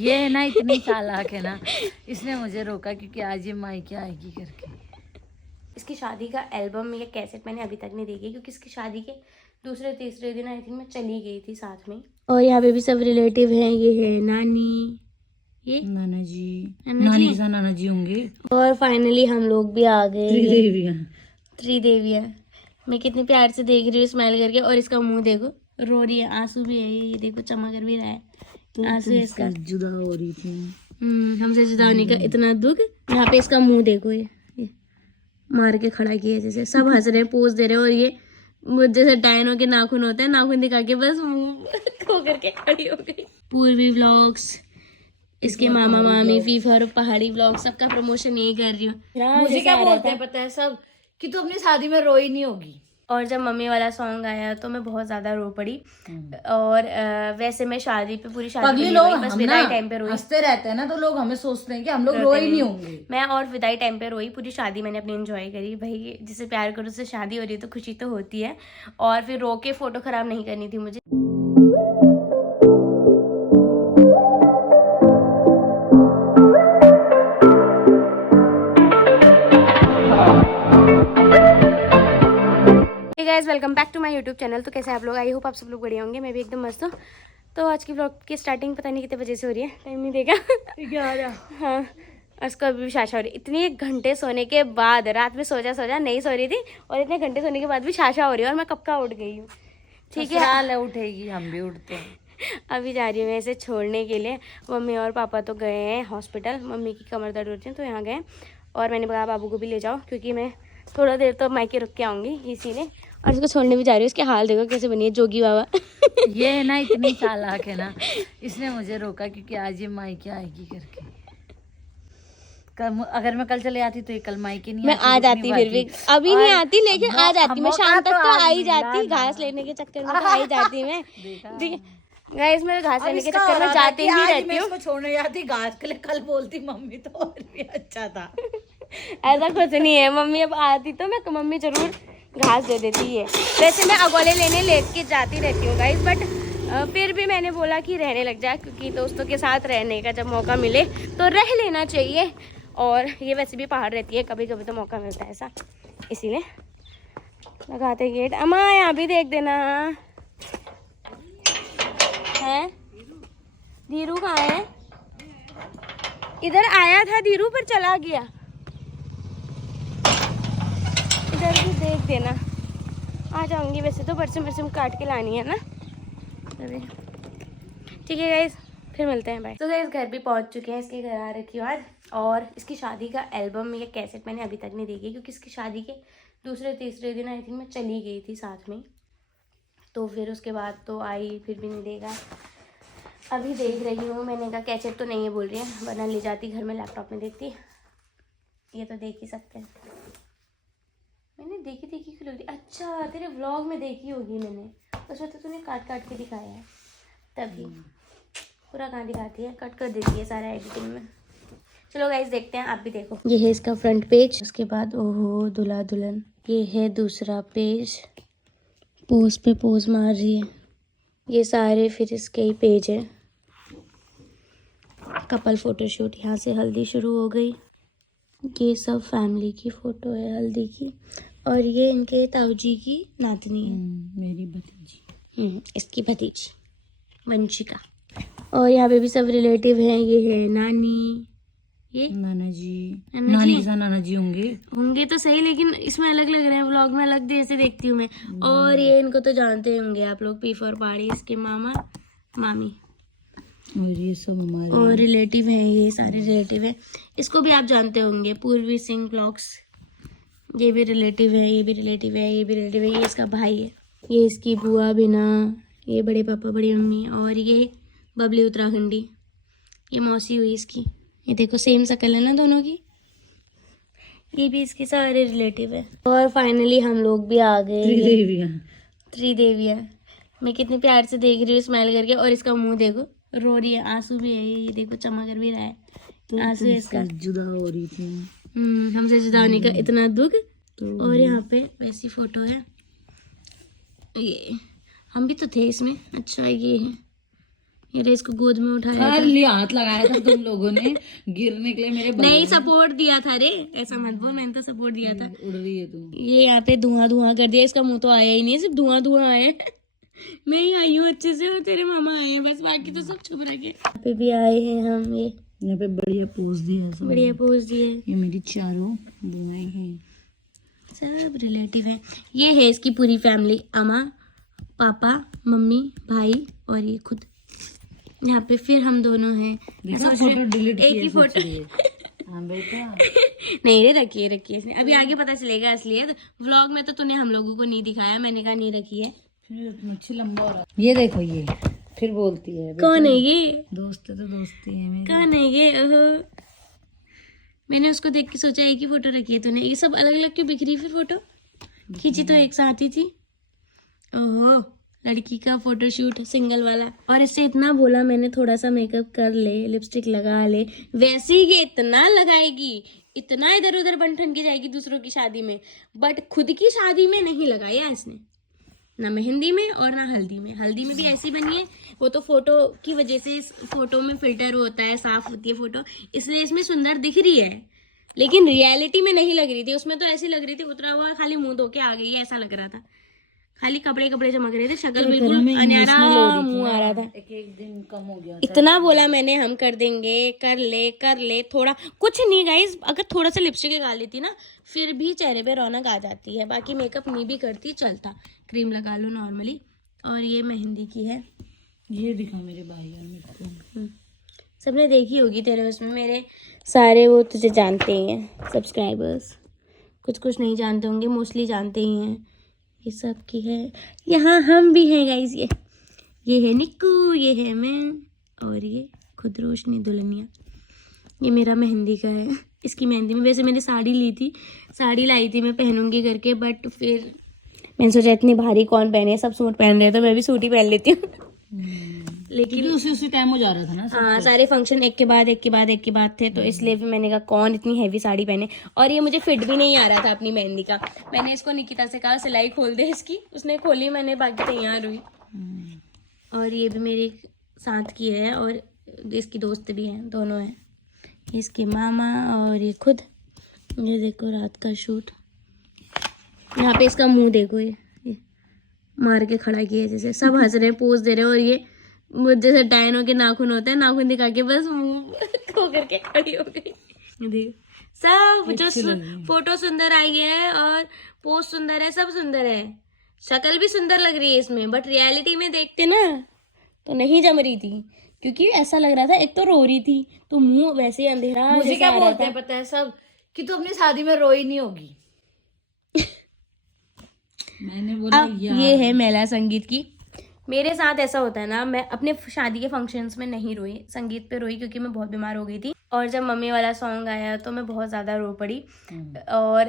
ये है ना, इतनी चालाक है ना, इसने मुझे रोका क्योंकि आज ये मायके आएगी करके। इसकी शादी का एल्बम या कैसेट मैंने अभी तक नहीं देखी क्योंकि इसकी शादी के दूसरे तीसरे दिन आई थिंक मैं चली गई थी साथ में। और यहाँ पे भी सब रिलेटिव हैं। ये है नानी, ये नाना जी, नानी के साथ नाना जी होंगे। और फाइनली हम लोग भी आ गए। त्रिदेवियां। त्रिदेवियां। मैं कितने प्यार से देख रही हूँ स्माइल करके। और इसका मुंह देखो, रो रही है, आंसू भी है, ये देखो चमक कर भी रहा है, आंसू है इसका। जुदा हो रही थी। हमसे जुदा होने का इतना दुख। यहाँ पे इसका मुंह देखो, ये मार के खड़ा किया जैसे। सब हंस रहे हैं, पोज दे रहे हैं। और ये जैसे डायनो के नाखून होते हैं, नाखून दिखा के बस मुंह खो करके खड़ी हो गई। पूर्वी व्लॉग्स, इसके मामा मामी, फीफा और पहाड़ी व्लॉग, सबका प्रमोशन यही कर रही हूँ। मुझे क्या बोलते हैं पता है सब, कि तू अपनी शादी में रोई नहीं होगी। और जब मम्मी वाला सॉन्ग आया तो मैं बहुत ज्यादा रो पड़ी। और वैसे मैं शादी पे पूरी शादी पगली पे लोग बस विदाई टाइम पे रोई। हंसते रहते हैं ना, तो लोग हमें सोचते हैं कि हम लोग रोए नहीं होंगे। मैं और विदाई टाइम पे रोई। पूरी शादी मैंने अपनी एंजॉय करी। भाई जिसे प्यार करो उससे शादी हो रही है तो खुशी तो होती है। और फिर रो के फोटो खराब नहीं करनी थी मुझे। Guys welcome back to my YouTube channel. तो कैसे आप लोग? आई होप आप सब लोग बढ़िया होंगे। मैं भी एकदम मस्त हूँ। तो आज की व्लॉग की स्टार्टिंग पता नहीं कितने बजे से हो रही है, टाइम नहीं देखा। 11। हाँ, और उसको अभी भी शाशा हो रही है। इतने घंटे सोने के बाद, रात में सोचा नहीं सो रही थी, और इतने घंटे सोने के बाद भी शाशा हो रही है। और मैं कब का उठ गई हूँ। ठीक है, उठेगी, हम भी उठते हैं। अभी जा रही हूँ मैं इसे छोड़ने के लिए। मम्मी और पापा तो गए हैं हॉस्पिटल। मम्मी की कमर दर्द होती है तो यहाँ गए। और मैंने कहा बाबू को भी ले जाओ क्योंकि मैं थोड़ा देर तो मायके रुक के आऊँगी, इसीलिए। और इसको छोड़ने भी जा रही हूँ। इसके हाल देखो कैसे बनी है, जोगी बाबा। ये है ना, इतनी चालाक है ना, इसने मुझे रोका क्योंकि आज ये मायके आएगी करके। अगर मैं कल चले आती तो ये कल मायके नहीं मैं आती, आ जाती फिर भी। अभी नहीं आती लेकिन आ जाती। मैं शाम तक तो आ ही जाती। घास लेने के चक्कर में तो आ ही जाती मैं। गाइस मैं घास लेने के चक्कर में जाती ही रहती हूँ। छोड़ने जाती घास के लिए, कल बोलती मम्मी तो और भी अच्छा था। ऐसा कुछ नहीं है। मम्मी अब आती तो मैं मम्मी जरूर घास दे देती है। वैसे मैं अगोले लेने लेके जाती रहती हूँ गाइस, बट फिर भी मैंने बोला कि रहने लग जा, क्योंकि दोस्तों के साथ रहने का जब मौका मिले तो रह लेना चाहिए। और ये वैसे भी बाहर रहती है, कभी कभी तो मौका मिलता है ऐसा, इसीलिए लगाते गेट। अम्मा यहाँ भी देख देना है। धीरू कहाँ है? इधर आया था धीरू पर चला गया। इधर भी देख देना। आ जाऊंगी वैसे तो, परसों काट के लानी है ना। अरे ठीक है गाइस, फिर मिलते हैं, बाय। तो गाइस घर भी पहुंच चुके हैं। इसके घर आ रखी हूँ आज। और इसकी शादी का एल्बम या कैसेट मैंने अभी तक नहीं देखी क्योंकि इसकी शादी के दूसरे तीसरे दिन आई थिंक मैं चली गई थी साथ में। तो फिर उसके बाद तो आई, फिर भी नहीं देखा। अभी देख रही हूँ। मैंने कहा कैसेट तो नहीं है बोल रही है, वरना ले जाती घर में, लैपटॉप में देखती। ये तो देख ही सकते हैं। मैंने देखी क्यों लग रही? अच्छा तेरे व्लॉग में देखी होगी मैंने, उसमें तो तूने काट के दिखाया है, तभी। पूरा कहाँ दिखाती है, कट कर देती है सारा एडिटिंग में। चलो गाइस देखते हैं, आप भी देखो। ये है इसका फ्रंट पेज। उसके बाद ओहो दुल्हा दुल्हन। ये है दूसरा पेज, पोज पे पोज मार रही है। ये सारे फिर इसके ही पेज है। कपल फोटोशूट, यहाँ से हल्दी शुरू हो गई। ये सब फैमिली की फोटो है हल्दी की। और ये इनके ताऊजी की नातनी है, मेरी भतीजी। इसकी भतीजी वंशिका। और यहाँ पे भी सब रिलेटिव हैं। ये है नानी, ये नाना जी, नानी के साथ नाना जी होंगे तो सही, लेकिन इसमें अलग लग रहे हैं, व्लॉग में अलग जैसे देखती हूँ मैं। और ये इनको तो जानते होंगे आप लोग, पीफा और पहाड़ी, इसके मामा मामी। और ये सब हमारे और रिलेटिव हैं, ये सारे रिलेटिव हैं। इसको भी आप जानते होंगे, पूर्वी सिंह ब्लॉग्स। ये भी रिलेटिव है, ये भी रिलेटिव है, ये भी रिलेटिव है। ये इसका भाई है, ये इसकी बुआ बिना, ये बड़े पापा बड़ी मम्मी। और ये बबली उत्तराखंडी, ये मौसी हुई इसकी। ये देखो सेम शक्ल है ना दोनों की। ये भी इसके सारे रिलेटिव है। और फाइनली हम लोग भी आ गए। त्रिदेवियां। मैं कितने प्यार से देख रही हूँ स्माइल करके। और इसका मुंह देखो, रो रही है, आंसू भी है, ये देखो चमक कर भी रहा है, आंसू है इसका। जुदा हो रही थी। हमसे जुदा होने का इतना दुख। और यहाँ पे वैसी फोटो है, ये हम भी तो थे इसमें। अच्छा ये है, ये रे, इसको गोद में उठाया था। खाली हाथ लगाया था तुम लोगों ने, गिरने के लिए मेरे नहीं, सपोर्ट दिया था रे, ऐसा मत बोल, मैंने तो सपोर्ट दिया था। उड़ रही है तू। ये यहाँ पे धुआं धुआं कर दिया, इसका मुंह तो आया ही नहीं, सिर्फ धुआं धुआं आया है। मैं ही आई हूँ अच्छे से और तेरे मामा आए हैं, बस बाकी तो सब चुप रखे। यहाँ पे भी आए हैं हम, ये यहाँ पे बढ़िया पोज दिया है सब। बढ़िया पोज दिए। ये मेरी चारों बुआएं हैं, सब रिलेटिव है। ये है इसकी पूरी फैमिली, अम्मा, पापा, मम्मी, भाई और ये खुद। यहाँ पे फिर हम दोनों हैं। देखा फोटो डिलीट एक ही फोटो। हाँ बेटा। नहीं रे, रखिए रखिए इसने, अभी आगे पता चलेगा असलियत। व्लॉग में तो तूने हम लोगों को नहीं दिखाया, मैंने कहा नहीं रखी है। फिर मच्छी लंबा हो रहा है। ये देखो, ये फिर बोलती है कौन है ये? दोस्त है तो दोस्ती है मेरी। कौन है ये? ओहो, मैंने उसको देख के सोचा एक ही फोटो रखी है तूने, ये सब अलग अलग क्यों बिखरी? फिर फोटो खींची तो एक साथ ही थी। ओहो, लड़की का फोटोशूट सिंगल वाला। और इससे इतना बोला मैंने, थोड़ा सा मेकअप कर ले, लिपस्टिक लगा ले, वैसे ही ये इतना लगाएगी, इतना इधर उधर बन ठन के जाएगी दूसरों की शादी में, बट खुद की शादी में नहीं लगाया इसने, ना मेहंदी में और ना हल्दी में। हल्दी में भी ऐसी बनी है, वो तो फोटो की वजह से, इस फोटो में फिल्टर होता है, साफ होती है फोटो, इसलिए इसमें सुंदर दिख रही है, लेकिन रियलिटी में नहीं लग रही थी। उसमें तो ऐसी लग रही थी उतरा हुआ खाली मुंह धो के आ गई है, ऐसा लग रहा था। खाली कपड़े कपड़े चमक रहे थे, शक्ल बिल्कुल अनयारा मुंह आ रहा था। एक दिन कम हो गया। इतना बोला मैंने, हम कर देंगे, कर ले थोड़ा कुछ नहीं गाइस, अगर थोड़ा सा लिपस्टिक लगा लेती ना, फिर भी चेहरे पे रौनक आ जाती है। बाकी मेकअप नहीं भी करती चलता, क्रीम लगा लो नॉर्मली। और ये मेहंदी की है, ये दिखा मेरे भाई और मेरे को। सबने देखी होगी तेरे उसमें, मेरे सारे वो तुझे जानते ही हैं सब्सक्राइबर्स, कुछ कुछ नहीं जानते होंगे, मोस्टली जानते ही हैं। ये सब की है, यहाँ हम भी हैं गाइस। ये है निक्कू, ये है मैं, और ये खुद रोशनी दुल्हनिया। ये मेरा मेहंदी का है। इसकी मेहंदी में वैसे मैंने साड़ी ली थी, साड़ी लाई थी मैं पहनूंगी करके, बट फिर मैंने सोचा इतनी भारी कौन पहने, सब सूट पहन रहे तो मैं भी सूट ही पहन लेती हूँ। लेकिन उसी टाइम हो जा रहा था ना। हाँ, सारे फंक्शन एक के बाद एक के बाद थे, तो इसलिए फिर मैंने कहा कौन इतनी हैवी साड़ी पहने। और ये मुझे फिट भी नहीं आ रहा था अपनी मेहंदी का। मैंने इसको निकिता से कहा सिलाई खोल दे इसकी, उसने खोली, मैंने बाकी तैयार हुई। और ये भी मेरे साथ की है और इसकी दोस्त भी है, दोनों हैं। इसके मामा और ये खुद। ये देखो रात का शूट, यहाँ पे इसका मुंह देखो, ये मार के खड़ा किया जैसे, सब हंस रहे हैं, पोज दे रहे हैं। और ये जैसे डायनो के नाखून होते हैं, नाखून दिखा के बस मुंह खो करके खड़ी हो गई। सब जो फोटो सुंदर आई है और पोज सुंदर है, सब सुंदर है, शक्ल भी सुंदर लग रही है इसमें, बट रियलिटी में देखते ना तो नहीं जम रही थी, क्योंकि ऐसा लग रहा था, एक तो रो रही थी तो मुंह वैसे ही अंधेरा। मुझे क्या बोलते हैं पता है सब, कि तू अपनी शादी में रोई नहीं होगी। मैंने बोला ये है मेला संगीत की। मेरे साथ ऐसा होता है ना, मैं अपने शादी के फंक्शंस में नहीं रोई, संगीत पे रोई, क्योंकि मैं बहुत बीमार हो गई थी। और जब मम्मी वाला सॉन्ग आया तो मैं बहुत ज्यादा रो पड़ी। और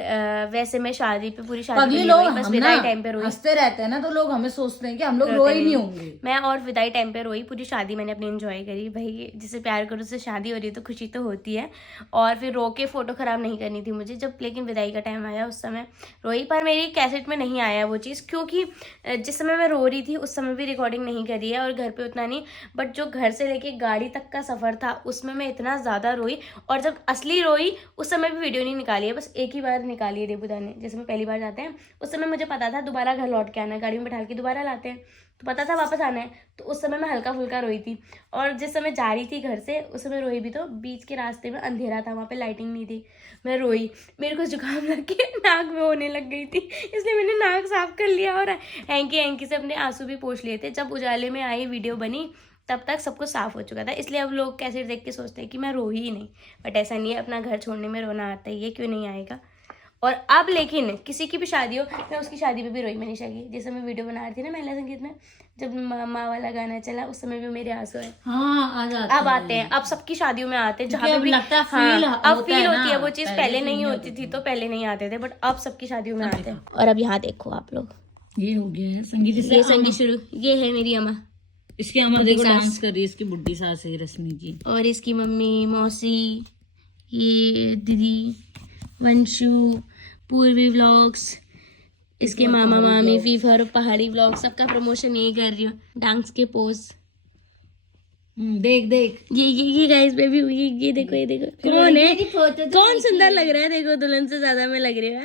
वैसे मैं शादी पे, पूरी शादी पे लोग बस विदाई टाइम पे रोई। हंसते रहते हैं ना, तो लोग हमें सोचते हैं कि हम लोग रोए नहीं होंगे। मैं और विदाई टाइम पे रोई। पूरी शादी मैंने अपनी एंजॉय करी। भाई जिसे प्यार करो उससे शादी हो रही है तो खुशी तो होती है, और फिर रो के फोटो खराब नहीं करनी थी मुझे। जब लेकिन विदाई का टाइम आया उस समय रोई, पर मेरी कैसेट में नहीं आया वो चीज़, क्योंकि जिस समय मैं रो रही थी उस समय भी रिकॉर्डिंग नहीं करी है, और घर पे उतना नहीं, बट जो घर से लेके गाड़ी तक का सफर था उसमें मैं इतना ज्यादा रोई। और जब असली रोई उस समय भी वीडियो नहीं निकाली है, बस एक ही बार निकाली है देवुदा ने, जैसे मैं पहली बार जाते हैं उस समय मुझे पता था दोबारा घर लौट के आना है, गाड़ी में बैठा के दोबारा लाते हैं तो पता था वापस आना है, तो उस समय मैं हल्का फुल्का रोई थी। और जिस समय जा रही थी घर से उस समय रोई भी, तो बीच के रास्ते में अंधेरा था, वहाँ पे लाइटिंग नहीं थी, मैं रोई, मेरे को जुकाम लग के नाक में होने लग गई थी, इसलिए मैंने नाक साफ कर लिया और हैंकी से अपने आंसू भी पोंछ लिए थे। जब उजाले में आई वीडियो बनी तब तक सब कुछ साफ हो चुका था, इसलिए अब लोग कैसे देख के सोचते हैं कि मैं रोई ही नहीं, बट ऐसा नहीं है, अपना घर छोड़ने में रोना आता ही है, क्यों नहीं आएगा। और अब लेकिन किसी की भी शादी हो, मैं उसकी शादी पे भी रोई मनीषा की, जैसे मैं वीडियो बना रही थी ना मेला संगीत में, जब माँ वाला गाना चला उस समय भी मेरे आंसू है। हाँ, अब आते हैं, अब सबकी शादियों में आते हैं, जहाँ भी लगता है अब फील होती है वो चीज़, पहले नहीं होती थी, तो पहले नहीं आते थे, बट अब सबकी शादियों में आते हैं। और अब यहाँ देखो आप लोग, ये हो गया है संगीत, ये संगीत शुरू। ये है मेरी अम्मा, इसकी अम्मा देखो डांस कर रही है, इसकी बुड्ढी सास है रश्मि की, और इसकी मम्मी, मौसी, ये दीदी, वंशु, पूर्वी व्लॉग्स, इसके मामा मामी, फीफर, पहाड़ी व्लॉग, सबका प्रमोशन यही कर रही हूँ, डांस के पोज। देख देख ये गाइस बेबी, ये देखो, ये देखो कौन है, कौन सुंदर लग रहा है। देखो दुल्हन से ज्यादा मैं लग रही हूँ,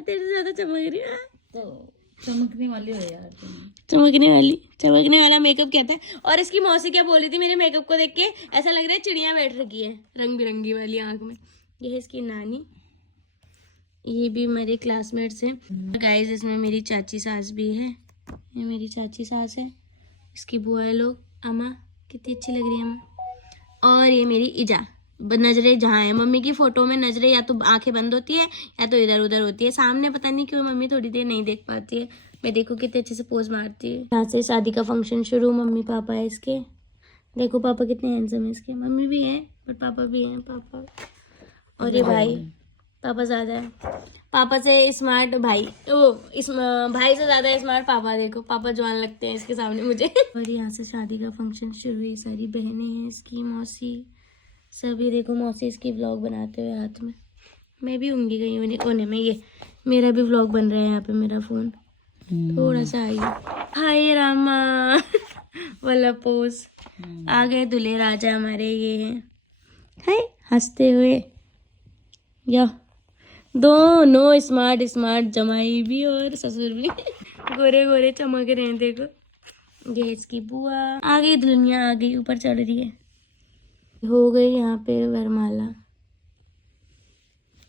तेरे से ज्यादा चमक रही हूँ। तो चमकने वाली हो यार तुम। चमकने वाला मेकअप कहता है। और इसकी मौसी क्या बोल रही थी मेरे मेकअप को देख के, ऐसा लग रहा है चिड़िया बैठ रखी है रंग बिरंगी वाली आंख में। ये है इसकी नानी, ये भी मेरे क्लासमेट्स हैं। गाइस इसमें मेरी चाची सास भी है, ये मेरी चाची सास है, इसकी बुआ लोग, अम्मा कितनी अच्छी लग रही है अम्मा। और ये मेरी इजा, नजरें जहाँ है मम्मी की फोटो में, नजरें या तो आंखें बंद होती है या तो इधर उधर होती है, सामने पता नहीं क्यों मम्मी थोड़ी देर नहीं देख पाती है। मैं देखो कितने अच्छे से पोज मारती है। यहाँ से शादी का फंक्शन शुरू, मम्मी पापा है इसके, देखो पापा कितने हैंडसम है इसके, मम्मी भी है बट पापा भी है, पापा। और ये भाई, पापा ज्यादा है, पापा से स्मार्ट भाई, इस भाई से ज्यादा स्मार्ट पापा। देखो पापा जवान लगते हैं इसके सामने मुझे। और यहाँ से शादी का फंक्शन शुरू है, सारी बहनें हैं इसकी, मौसी सभी। देखो मौसी इसकी व्लॉग बनाते हुए हाथ में, मैं भी होंगी गई होने कोने में। ये मेरा भी व्लॉग बन रहा है यहाँ पे, मेरा फोन थोड़ा सा आई। हाय रामा वाला पोज। आ गए दूल्हे राजा हमारे, ये हैं हाय हंसते हुए। या दोनों स्मार्ट स्मार्ट, जमाई भी और ससुर भी गोरे गोरे चमक रहे हैं। देखो ये इसकी बुआ। आ गई दुल्हनिया, आ गई, ऊपर चढ़ रही है। हो गई यहाँ पे वरमाला,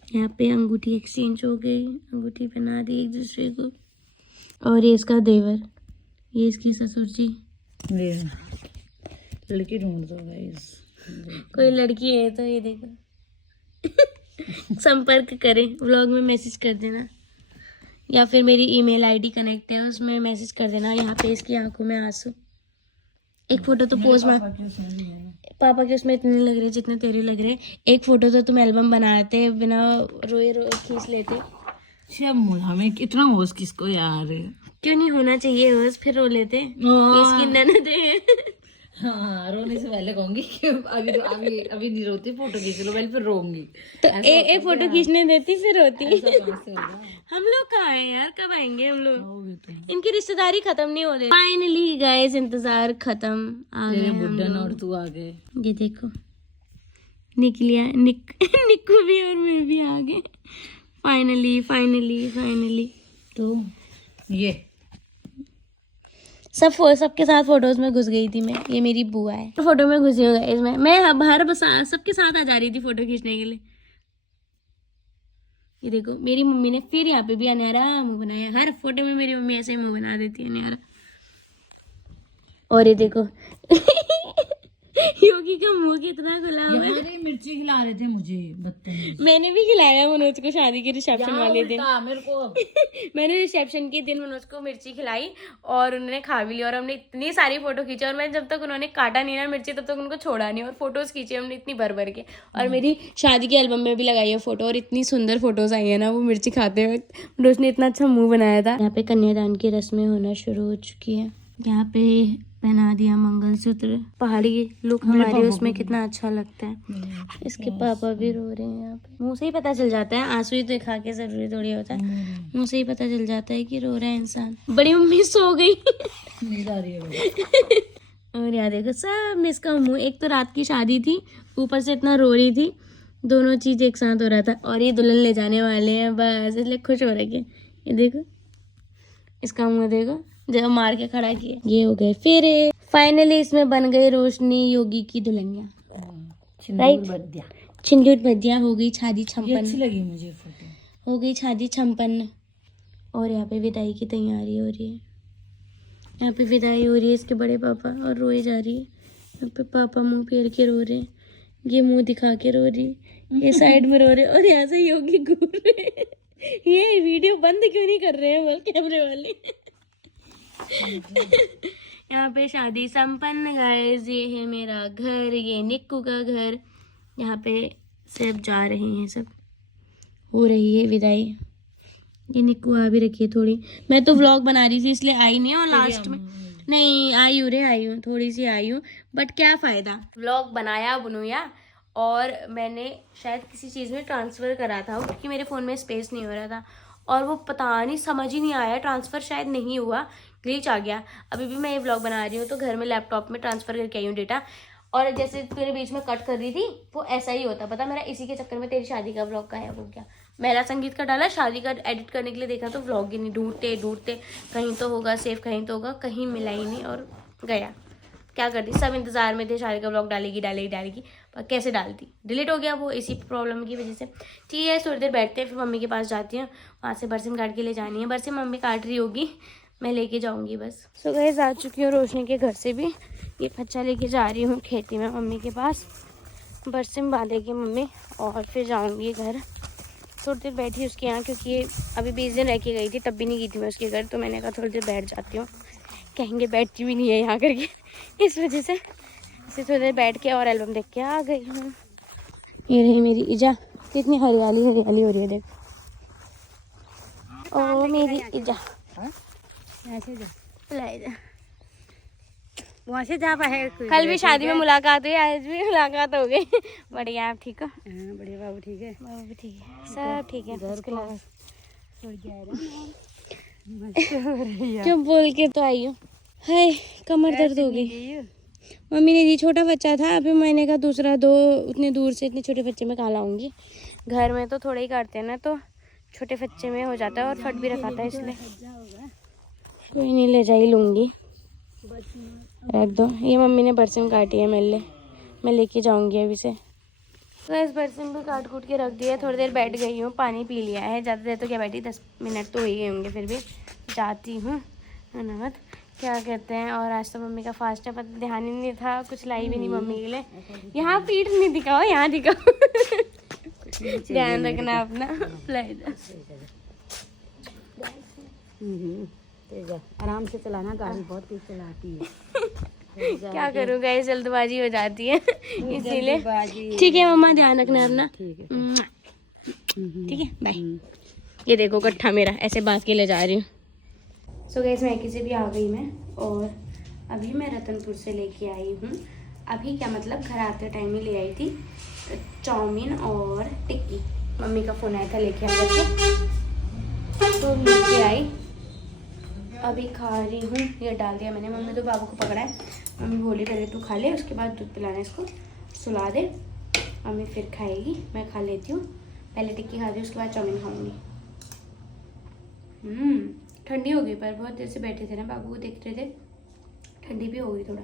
यहाँ पे अंगूठी एक्सचेंज हो गई, अंगूठी पहना दी एक दूसरे को। और ये इसका देवर, ये इसकी ससुर जी। लड़की ढूंढ दो गाइस, कोई लड़की है तो ये देखो संपर्क करें, व्लॉग में मैसेज कर देना, या फिर मेरी ईमेल आईडी कनेक्ट है उसमें मैसेज कर देना। यहाँ पे इसकी आंखों में आंसू। एक फोटो तो पोज में पापा के उसमें इतने लग रहे जितने तेरे लग रहे। एक फोटो तो तुम एल्बम बनाते बिना रोए रोए खींच लेते। हमें कितना होश किसको यार, क्यों नहीं होना चाहिए होश, फिर रो लेते। इसकी ननद है। हाँ रोने से पहले कहूंगी कि अभी तो अभी नहीं रोती, फोटो खींच लो पहले फिर रोऊंगी। तो एक फोटो खींचने देती फिर रोती। हम लोग कहाँ हैं यार, कब आएंगे हम लोग, इनकी रिश्तेदारी खत्म नहीं हो रही। फाइनली गाइस इंतजार खत्म, आ गए बुड्ढन और तू आ गए। ये देखो निकलिया, निक्कू भी और मैं भी आ गए। Finally finally finally. तो ये सबके साथ फोटोज में घुस गई थी मैं। ये मेरी बुआ है, फोटो में घुसी हूँ इसमें मैं, हर बस सबके साथ आ जा रही थी फोटो खींचने के लिए। ये देखो मेरी मम्मी ने फिर यहाँ पे भी अनारा मुंह बनाया, हर फोटो में मेरी मम्मी ऐसे ही मुंह बना देती है अनारा। और ये देखो योगी का मुंह कितना खुला हुआ है। यार ये मिर्ची खिला रहे थे मुझे बदतमीज। मैंने भी खिलाया मनोज को शादी के रिसेप्शन वाले दिन। मेरे को मैंने रिसेप्शन के दिन मनोज को मिर्ची खिलाई और उन्होंने खा भी लिया, और हमने इतनी सारी फोटो खींची। और मैं जब तक उन्होंने काटा नहीं ना मिर्ची तब तक उनको छोड़ा नहीं, और फोटोज खींची हमने इतनी भर भर के। और मेरी शादी के एल्बम में भी लगाई है फोटो, और इतनी सुंदर फोटोज आई है ना वो मिर्ची खाते वक्त। मनोज ने इतना अच्छा मुंह बनाया था। यहाँ पे कन्यादान की रस्में होना शुरू हो चुकी है। यहाँ पे पहना दिया मंगलसूत्र, पहाड़ी लुक हमारे उसमें कितना अच्छा लगता है। इसके पापा भी रो रहे हैं यहाँ पे, मुंह से ही पता चल जाता है, आंसू ही तो दिखा के जरूरी थोड़ी होता है, मुंह से ही पता चल जाता है कि रो रहा है इंसान। बड़ी मम्मी सो गई नींद आ रही है। और यहाँ देखो सब में इसका मुंह, एक तो रात की शादी थी, ऊपर से इतना रो रही थी, दोनों चीज एक साथ हो रहा था। और ये दुल्हन ले जाने वाले हैं बस, इसलिए खुश हो रखे। ये देखो इसका मुंह देखो, जब मार के खड़ा किया। ये हो गए फिर फाइनली इसमें बन गई रोशनी योगी की दुल्हनिया। राइट, छिंदूर बदिया हो गई छादी छम्पन। अच्छी लगी मुझे फोटो, हो गई छादी छम्पन। और यहाँ पे विदाई की तैयारी हो रही है, यहाँ पे विदाई हो रही है इसके बड़े पापा, और रोए जा रही है। यहाँ पे पापा मुंह फेर के रो रहे हैं, ये मुंह दिखा के रो रही, ये साइड में रो रहे, और यहाँ से योगी घूर रहे। ये वीडियो बंद क्यों नहीं कर रहे हैं वो कैमरे वाले। यहाँ पे शादी संपन्न गाइस। ये है मेरा घर, ये निक्कू का घर। यहाँ पे सब जा रहे हैं, सब हो रही है विदाई। ये निक्कू आ भी रखी है थोड़ी, मैं तो व्लॉग बना रही थी इसलिए आई नहीं, और लास्ट में नहीं आई हूँ थोड़ी सी आई हूँ, बट क्या फायदा, व्लॉग बनाया बुनुया। और मैंने शायद किसी चीज़ में ट्रांसफ़र करा था क्योंकि मेरे फ़ोन में स्पेस नहीं हो रहा था, और वो पता नहीं समझ ही नहीं आया, ट्रांसफ़र शायद नहीं हुआ ग्लिच आ गया। अभी भी मैं ये व्लॉग बना रही हूँ तो घर में लैपटॉप में ट्रांसफ़र करके आई हूँ डेटा, और जैसे तूने बीच में कट कर दी थी वो ऐसा ही होता, पता मेरा इसी के चक्कर में तेरी शादी का व्लॉग गायब हो गया। मेला संगीत का डाला, शादी का एडिट करने के लिए देखा तो व्लॉग ही नहीं, ढूंढते ढूंढते कहीं तो होगा सेफ, कहीं तो होगा, कहीं मिला ही नहीं और गया। क्या कर दी, सब इंतजार में थे शादी का व्लॉग डालेगी, पर कैसे डालती, डिलीट हो गया वो इसी प्रॉब्लम की वजह से। ठीक है, थोड़ी देर बैठते हैं, फिर मम्मी के पास जाती हैं, वहाँ से बरसिम काट के ले जानी है। बरसिम मम्मी काट रही होगी, मैं लेके जाऊंगी बस। सो गाइस आ चुकी हूँ रोशनी के घर से भी, ये फच्चा लेके जा रही हूँ खेती में मम्मी के पास, बरसिम बांधेगी मम्मी और फिर जाऊँगी घर। थोड़ी देर बैठी उसके यहाँ, क्योंकि ये अभी 20 दिन रह के गई थी, तब भी नहीं गई थी मैं उसके घर, तो मैंने कहा थोड़ी देर बैठ जाती हूँ, कहेंगे बैठती भी नहीं है यहाँ करके, इस वजह से इसे थोड़ी देर बैठ के और एल्बम देख के आ गई हूँ। ये रही मेरी इजा, कितनी हरियाली हो रही है, देख ओ मेरी इजा, वहाँ से जा पाए। कल भी शादी में मुलाकात हुई, आज भी मुलाकात हो गई। बढ़िया, आप ठीक हो? बढ़िया, बाबू ठीक है, बाबू भी ठीक है, सब ठीक है। क्यों बोल के तो आई हूँ, हाय कमर दर्द हो गई। मम्मी ने दी, छोटा बच्चा था, अभी मैंने कहा दूसरा दो, उतने दूर से इतने छोटे बच्चे में कहाँ लाऊंगी, घर में तो थोड़े ही काटते हैं ना, तो छोटे बच्चे में हो जाता है और फट भी रखा था, इसलिए कोई नहीं, ले जा ही लूँगी, रख दो। ये मम्मी ने बरसिम काटी है मेरे लिए, मैं लेके जाऊँगी अभी से। तो इस बरसिम भी काट कूट के रख दिया, थोड़ी देर बैठ गई हूँ, पानी पी लिया है, ज़्यादा देर तो क्या बैठी, 10 मिनट तो हो ही गए होंगे, फिर भी जाती हूँ नमत क्या कहते हैं। और आज तो मम्मी का फास्ट है, पता ध्यान ही नहीं था, कुछ लाई भी नहीं मम्मी के लिए। यहाँ पीठ नहीं दिखाओ, यहाँ दिखाओ, ध्यान रखना अपना। आराम से चलाना, गाड़ी बहुत तेज चलाती है। क्या करूँ गाइस, जल्दबाजी हो जाती है इसीलिए। ठीक है मम्मा, ध्यान रखना अपना, ठीक है, बाय। ये देखो गट्ठा मेरा ऐसे बांध के ले जा रही हूँ। सो गाइस मैके से भी आ गई मैं, और अभी मैं रतनपुर से लेके आई हूँ। अभी क्या मतलब, घर आते टाइम ही ले आई थी चाउमीन और टिक्की। मम्मी का फ़ोन आया था, लेके आ गए तो लेके आई, अभी खा रही हूँ। ये डाल दिया मैंने, मम्मी तो बाबू को पकड़ा है, मम्मी बोली पहले तू खा ले, उसके बाद दूध पिलाना, इसको सुला दे, मम्मी फिर खाएगी, मैं खा लेती हूँ, पहले टिक्की खाती हूँ उसके बाद चाउमीन खाऊंगी। ठंडी हो गई, पर बहुत देर से बैठे थे ना, बाबू को देख रहे थे, ठंडी भी हो गई थोड़ा।